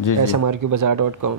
smrqbazaar.com।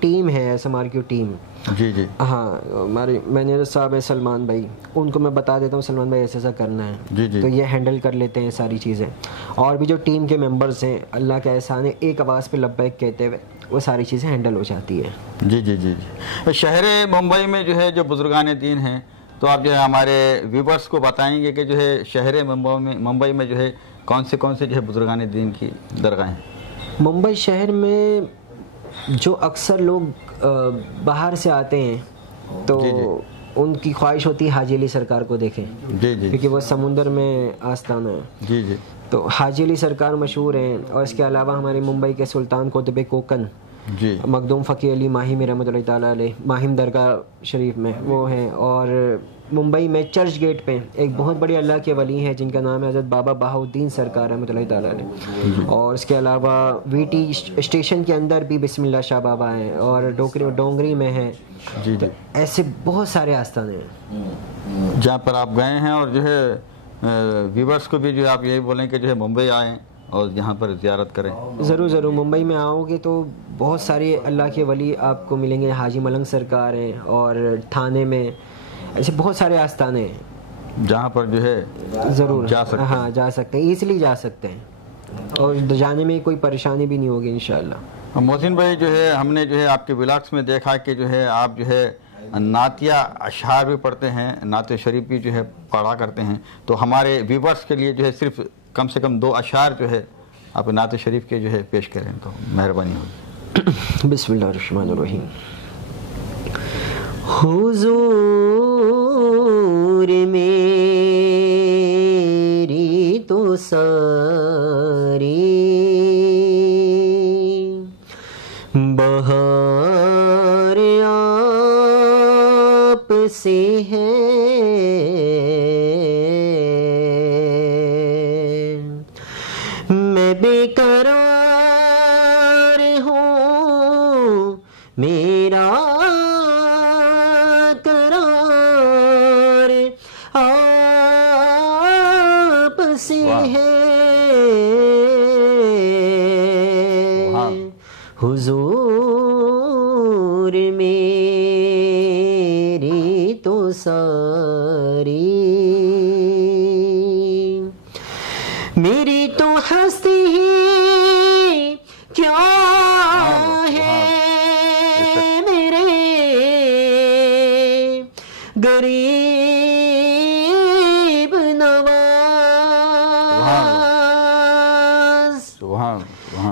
Team ہے S M R کی team, جی جی ہاں ہمارے مینیجر صاحب ہیں سلمان بھائی، ان کو میں بتا دیتا ہوں سلمان بھائی ایسا ایسا کرنا ہے، جی جی تو یہ ہینڈل کر لیتے ہیں ساری چیزیں. اور بھی جو ٹیم کے ممبرس ہیں اللہ کا احسان ہے، ایک آواز پہ لبیک کہتے ہوئے وہ ساری چیزیں ہینڈل ہو جاتی ہے. جی جی جی جی. شہر ممبئی میں جو ہے جو بزرگان دین ہیں، تو آپ جو ہے ہمارے ویورز کو بتائیں گے کہ جو ہے شہر ممبئی میں جو ہے کون سے جو ہے بزرگان دین کی درگاہیں ہیں؟ ممبئی شہر میں جو اکثر لوگ باہر سے آتے ہیں تو ان کی خواہش ہوتی ہے حاجی علی سرکار کو دیکھیں، جی جی، کیونکہ وہ سمندر میں آستانہ ہے. جی جی، تو حاجی علی سرکار مشہور ہیں. اور اس کے علاوہ ہمارے ممبئی کے سلطان قطب کوکن جی، مخدوم فقی علی ماہم رحمۃ اللہ تعالیٰ علیہ، ماہم درگاہ شریف میں وہ ہیں. اور ممبئی میں چرچ گیٹ پہ ایک بہت بڑی اللہ کے ولی ہیں جن کا نام ہے حضرت بابا بہاؤدین سرکار رحمۃ اللہ تعالیٰ علیہ. اور اس کے علاوہ وی ٹی اسٹیشن کے اندر بھی بسم اللہ شاہ بابا ہیں، اور ڈونگری میں ہیں. جی جی، ایسے بہت سارے آستانے ہیں جہاں پر آپ گئے ہیں. اور جو ہے ویورز کو بھی جو ہے آپ یہی بولیں کہ جو ہے ممبئی آئیں اور یہاں پر زیارت کریں. ضرور ضرور. ممبئی میں آؤ گے تو بہت سارے اللہ کے ولی آپ کو ملیں گے. حاجی ملنگ سرکار ہیں، اور تھانے میں ایسے بہت سارے آستانے ہیں جہاں پر جو ہے ضرور جا سکتے ہیں. ہاں جا سکتے ہیں، ایزیلی جا سکتے ہیں، اور جانے میں کوئی پریشانی بھی نہیں ہوگی انشاءاللہ. محسن بھائی جو ہے ہم نے جو ہے آپ کے ولاگس میں دیکھا کہ جو ہے آپ جو ہے نعتیہ اشعار بھی پڑھتے ہیں، نعت شریف بھی جو ہے پڑھا کرتے ہیں. تو ہمارے ویورز کے لیے جو ہے صرف کم سے کم 2 اشعار جو ہے آپ نعت شریف کے جو ہے پیش کریں تو مہربانی ہوگی. بسم اللہ الرحمن الرحیم. حضور میری تو ساری بہار آپ سے ہے، میں بے قرار ہوں، میرا قرار آپ سے ہے. حضور میری تو ساری میری تو ہستی ہی کیا ہے، میرے غریب نواز،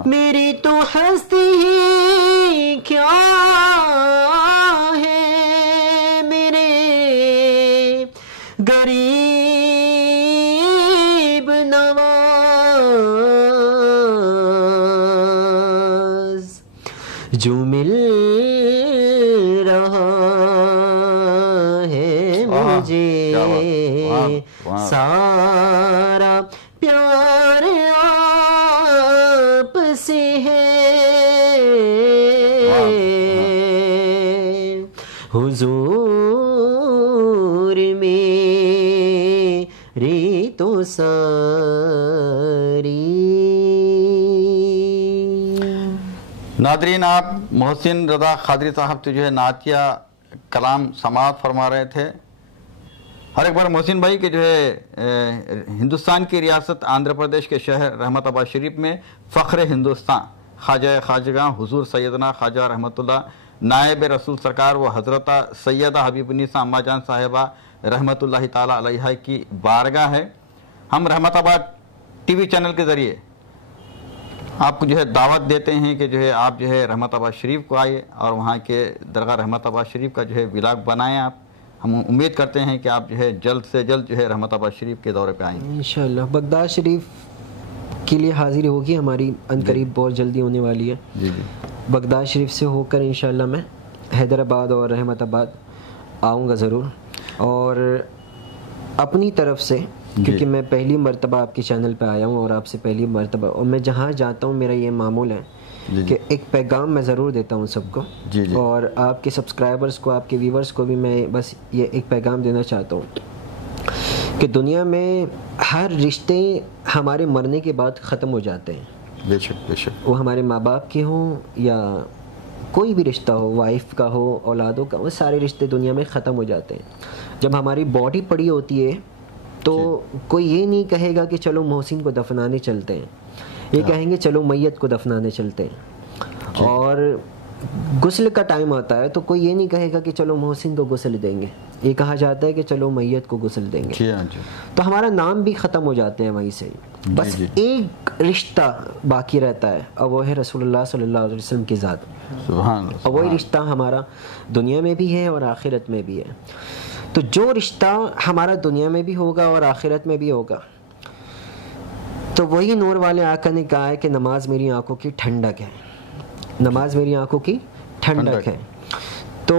میری تو ہستی ہی کیا ہے، میرے غریب نواز. جو مل رہا ہے مجھے سارا پیار آپ سے ہے. حضور میری تو ساری. ناظرین، آپ محسن رضا قادری صاحب سے جو ہے نعتیہ کلام سماعت فرما رہے تھے. ہر ایک بار محسن بھائی کے جو ہے ہندوستان کی ریاست آندھرا پردیش کے شہر رحمت آباد شریف میں فخر ہندوستان خواجہ خواجگاں حضور سیدنا خواجہ رحمت اللہ نائب رسول سرکار و حضرت سیدہ حبیب النساء اما جان صاحبہ رحمت اللہ تعالیٰ علیہ کی بارگاہ ہے. ہم رحمت آباد ٹی وی چینل کے ذریعے آپ کو جو ہے دعوت دیتے ہیں کہ جو ہے آپ جو ہے رحمت آباد شریف کو آئیے اور وہاں کے درگاہ رحمت آباد شریف کا جو ہے ولاگ بنائیں. آپ ہم امید کرتے ہیں کہ آپ جو ہے جلد سے جلد جو ہے رحمت آباد شریف کے دورے پہ آئیں گے انشاءاللہ. بغداد شریف کے لیے حاضری ہوگی ہماری عنقریب، بہت جلدی ہونے والی ہے. جی جی. بغداد شریف سے ہو کر انشاءاللہ میں حیدرآباد اور رحمت آباد آؤں گا ضرور. اور اپنی طرف سے کیونکہ میں پہلی مرتبہ آپ کے چینل پہ آیا ہوں اور آپ سے پہلی مرتبہ، اور میں جہاں جاتا ہوں میرا یہ معمول ہے کہ ایک پیغام میں ضرور دیتا ہوں سب کو. اور آپ کے سبسکرائبرز کو، آپ کے ویورز کو بھی میں بس یہ ایک پیغام دینا چاہتا ہوں کہ دنیا میں ہر رشتے ہمارے مرنے کے بعد ختم ہو جاتے ہیں. بے شک بے شک. وہ ہمارے ماں باپ کے ہوں یا کوئی بھی رشتہ ہو، وائف کا ہو، اولادوں کا، وہ سارے رشتے دنیا میں ختم ہو جاتے ہیں۔ جب ہماری باڈی پڑی ہوتی ہے تو کوئی یہ نہیں کہے گا کہ چلو محسن کو دفنانے چلتے ہیں، یہ کہیں گے چلو میت کو دفنانے چلتے ہیں۔ اور غسل کا ٹائم آتا ہے تو کوئی یہ نہیں کہے گا کہ چلو محسن کو غسل دیں گے، یہ کہا جاتا ہے کہ چلو میت کو غسل دیں گے۔ تو ہمارا نام بھی ختم ہو جاتے ہیں وہیں سے، بس ایک رشتہ باقی رہتا ہے اور وہ ہے رسول اللہ صلی اللہ علیہ وسلم کی ذات، اور وہی رشتہ ہمارا دنیا میں بھی ہے اور آخرت میں بھی ہے۔ تو جو رشتہ ہمارا دنیا میں بھی ہوگا اور آخرت میں بھی ہوگا، تو وہی نور والے آقا نے کہا ہے کہ نماز میری آنکھوں کی ٹھنڈک ہے، نماز میری آنکھوں کی ٹھنڈک ہے۔ تو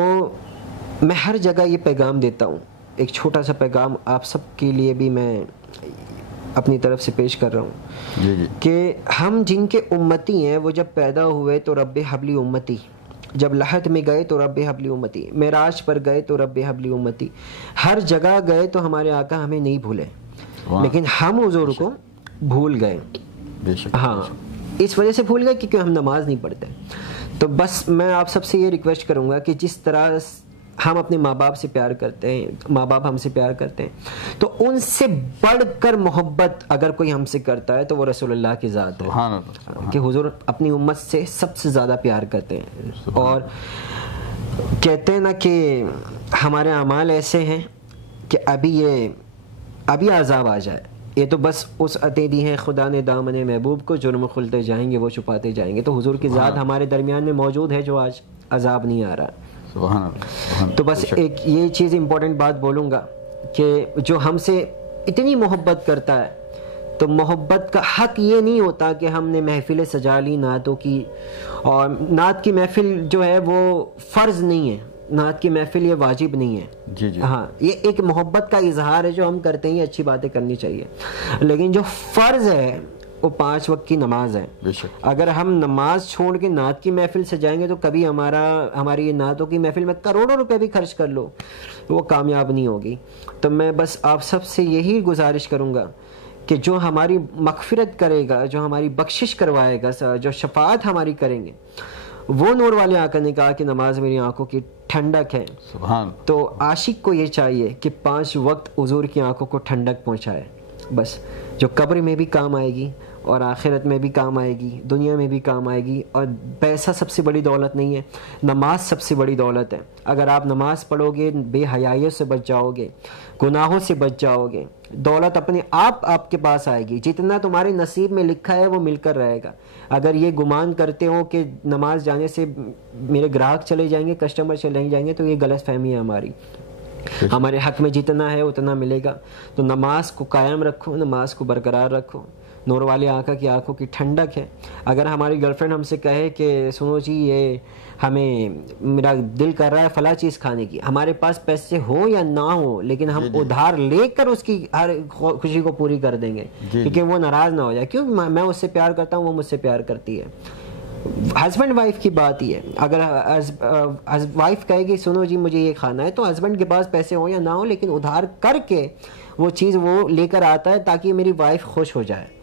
میں ہر جگہ یہ پیغام دیتا ہوں، ایک چھوٹا سا پیغام آپ سب کے لیے بھی میں اپنی طرف سے پیش کر رہا ہوں کہ ہم جن کے امتی ہیں وہ جب پیدا ہوئے تو رب حبلی امتی، جب لحد میں گئے تو رب حبلی امتی، معراج پر گئے تو رب حبلی امتی، ہر جگہ گئے تو ہمارے آقا ہمیں نہیں بھولے، لیکن ہم حضور کو بھول گئے۔ ہاں، اس وجہ سے بھول گئے کیونکہ ہم نماز نہیں پڑھتے۔ تو بس میں آپ سب سے یہ ریکویسٹ کروں گا کہ جس طرح ہم اپنے ماں باپ سے پیار کرتے ہیں، ماں باپ ہم سے پیار کرتے ہیں، تو ان سے بڑھ کر محبت اگر کوئی ہم سے کرتا ہے تو وہ رسول اللہ کی ذات ہے، کہ حضور اپنی امت سے سب سے زیادہ پیار کرتے ہیں۔ اور کہتے ہیں نا کہ ہمارے اعمال ایسے ہیں کہ ابھی عذاب آ جائے، یہ تو بس اس عطے دی ہیں خدا نے دامن محبوب کو، جرم کھلتے جائیں گے وہ چھپاتے جائیں گے۔ تو حضور کی ذات ہمارے درمیان میں موجود ہے جو آج عذاب نہیں آ رہا۔ تو بس ایک یہ چیز امپورٹنٹ بات بولوں گا کہ جو ہم سے اتنی محبت کرتا ہے تو محبت کا حق یہ نہیں ہوتا کہ ہم نے محفلیں سجا لی نعتوں کی، اور نعت کی محفل جو ہے وہ فرض نہیں ہے، نعت کی محفل یہ واجب نہیں ہے۔ ہاں، یہ ایک محبت کا اظہار ہے جو ہم کرتے ہیں، اچھی باتیں کرنی چاہیے، لیکن جو فرض ہے وہ 5 وقت کی نماز ہے۔ اگر ہم نماز چھوڑ کے نعت کی محفل سجائیں گے تو کبھی ہماری یہ نعتوں کی محفل میں کروڑوں روپے بھی خرچ کر لو وہ کامیاب نہیں ہوگی۔ تو میں بس آپ سب سے یہی گزارش کروں گا کہ جو ہماری مغفرت کرے گا، جو ہماری بخشش کروائے گا، جو شفاعت ہماری کریں گے، وہ نور والے آقا نے کہا کہ نماز میری آنکھوں کی ٹھنڈک ہے۔ تو عاشق کو یہ چاہیے کہ 5 وقت حضور کی آنکھوں کو ٹھنڈک پہنچائے، بس جو قبر میں بھی کام آئے گی اور آخرت میں بھی کام آئے گی، دنیا میں بھی کام آئے گی۔ اور پیسہ سب سے بڑی دولت نہیں ہے، نماز سب سے بڑی دولت ہے۔ اگر آپ نماز پڑھو گے، بے حیائیوں سے بچ جاؤ گے، گناہوں سے بچ جاؤ گے، دولت اپنے آپ کے پاس آئے گی، جتنا تمہارے نصیب میں لکھا ہے وہ مل کر رہے گا۔ اگر یہ گمان کرتے ہو کہ نماز جانے سے میرے گراہک چلے جائیں گے، کسٹمر چلے جائیں گے، تو یہ غلط فہمی ہے ہماری۔ ہمارے حق میں جتنا ہے اتنا ملے گا۔ تو نماز کو قائم رکھو، نماز کو برقرار رکھو، نور والے آقا کی آنکھوں کی ٹھنڈک ہے۔ اگر ہماری گرل فرینڈ ہم سے کہے کہ سنو جی یہ ہمیں میرا دل کر رہا ہے فلاں چیز کھانے کی، ہمارے پاس پیسے ہو یا نہ ہو لیکن ہم ادھار لے کر اس کی ہر خوشی کو پوری کر دیں گے، کیونکہ وہ ناراض نہ ہو جائے، کیوں میں اس سے پیار کرتا ہوں، وہ مجھ سے پیار کرتی ہے۔ ہسبینڈ وائف کی بات ہی ہے، اگر وائف کہے گی سنو جی مجھے یہ کھانا ہے، تو ہسبینڈ کے پاس پیسے ہو یا نہ ہو لیکن ادھار کر کے وہ چیز وہ لے کر آتا ہے تاکہ میری وائف خوش ہو جائے۔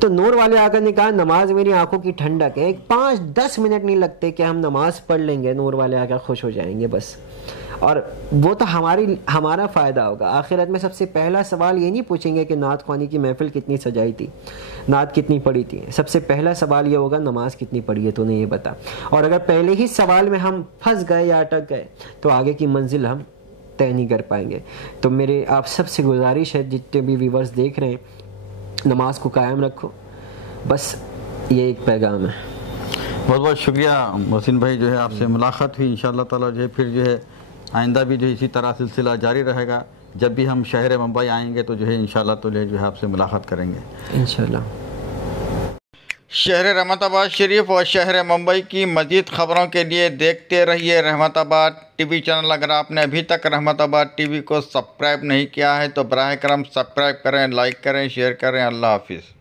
تو نور والے آقا نے کہا نماز میری آنکھوں کی ٹھنڈک ہے، 5-10 منٹ نہیں لگتے کہ ہم نماز پڑھ لیں گے، نور والے آقا خوش ہو جائیں گے بس۔ اور وہ تو ہمارا فائدہ ہوگا۔ آخرت میں سب سے پہلا سوال یہ نہیں پوچھیں گے کہ نعت خوانی کی محفل کتنی سجائی تھی، نعت کتنی پڑھی تھی، سب سے پہلا سوال یہ ہوگا نماز کتنی پڑھی ہے تو نے یہ بتا۔ اور اگر پہلے ہی سوال میں ہم پھنس گئے یا اٹک گئے تو آگے کی منزل ہم طے نہیں کر پائیں گے۔ تو میرے آپ سب سے گزارش ہے، جتنے بھی ویورز دیکھ رہے ہیں، نماز کو قائم رکھو، بس یہ ایک پیغام ہے۔ بہت بہت شکریہ محسن بھائی، جو ہے آپ سے ملاقات ہوئی، انشاءاللہ تعالی جو ہے پھر جو ہے آئندہ بھی جو اسی طرح سلسلہ جاری رہے گا۔ جب بھی ہم شہر ممبئی آئیں گے تو جو ہے انشاءاللہ تعالی جو ہے آپ سے ملاقات کریں گے انشاءاللہ۔ شہر رحمت آباد شریف اور شہر ممبئی کی مزید خبروں کے لیے دیکھتے رہیے رحمت آباد ٹی وی چینل۔ اگر آپ نے ابھی تک رحمت آباد ٹی وی کو سبسکرائب نہیں کیا ہے تو براہ کرم سبسکرائب کریں، لائک کریں، شیئر کریں۔ اللہ حافظ۔